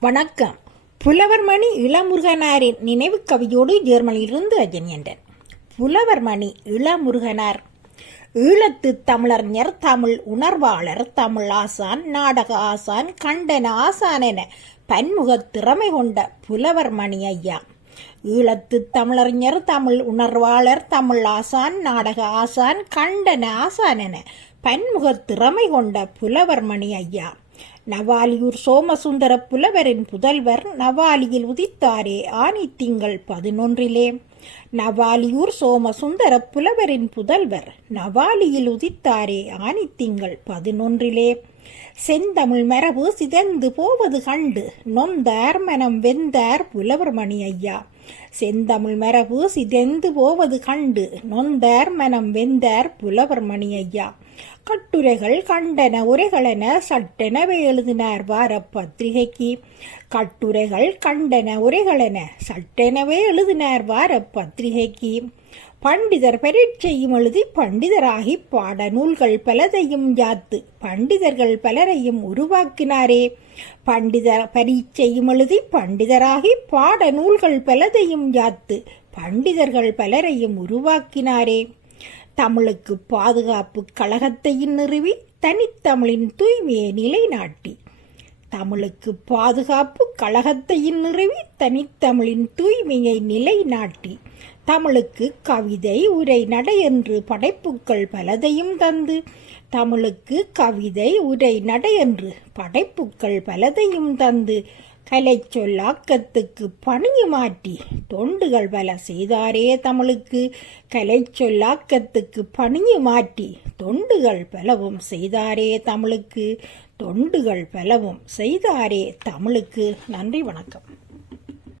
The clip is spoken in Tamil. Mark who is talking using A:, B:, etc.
A: வணக்கம். புலவர்மணி இளமுருகனாரின் நினைவு கவியோடு ஜெர்மனியிலிருந்து அஜன்யண்டன் புலவர்மணி இளமுருகனார். ஈழத்து தமிழறிஞர் தமிழ் உணர்வாளர் தமிழ் ஆசான் நாடக ஆசான் கண்டன ஆசான் என பன்முகத் திறமை கொண்ட புலவர்மணி ஐயா. ஈழத்து தமிழறிஞர் தமிழ் உணர்வாளர் தமிழ் ஆசான் நாடக ஆசான் கண்டன ஆசான் என பன்முகத் திறமை கொண்ட புலவர்மணி ஐயா. நவாலியூர் சோமசுந்தர புலவரின் புதல்வர் நவாலியில் உதித்தாரே. ஆனி திங்கள் பதினொன்றிலே. நவாலியூர் சோமசுந்தர புலவரின் புதல்வர் நவாலியில் உதித்தாரே. ஆனி திங்கள் பதினொன்றிலே. செந்தமிழ் மரபு சிதைந்து போவது கண்டு நொந்தார் மனம் வெந்தார் புலவர் மணி ஐயா செந்தமிழ் மரபு சிதைந்து போவது கண்டு நொந்தார் மனம் வெந்தார் புலவர் மணி ஐயா கட்டுரைகள் கண்டன உரைகளென சட்டென வேல் எழுதினார். வார பத்திரிகைக்கு கட்டுரைகள் கண்டன உரைகளென சட்டெனவே எழுதினார். வார பத்திரிகைக்கு பண்டிதர் பரீட்சையும் எழுதி பண்டிதராகி பாட நூல்கள் பலதையும் யாத்து பண்டிதர்கள் பலரையும் உருவாக்கினாரே. பண்டிதர் பரீட்சையும் எழுதி பண்டிதராகி பாட நூல்கள் பலதையும் யாத்து பண்டிதர்கள் பலரையும் உருவாக்கினாரே. தமிழுக்கு பாதுகாப்பு கழகத்தையும் நிறுவி தனித்தமிழின் தூய்மையை நிலைநாட்டி தமிழுக்கு பாதுகாப்பு கழகத்தையும் நிறுவி தனித்தமிழின் தூய்மையை நிலைநாட்டி தமிழுக்கு கவிதை உரை நடை என்று படைப்புக்கள் பலதையும் தந்து தமிழுக்கு கவிதை உரை நடை என்று படைப்புக்கள் பலதையும் தந்து கலை சொல்லாக்கத்துக்கு மாற்றி தொண்டுகள் பல செய்தாரே தமிழுக்கு. கலை சொல்லாக்கத்துக்கு மாற்றி தொண்டுகள் பலவும் செய்தாரே தமிழுக்கு. தொண்டுகள் பலவும் செய்தாரே தமிழுக்கு. நன்றி வணக்கம்.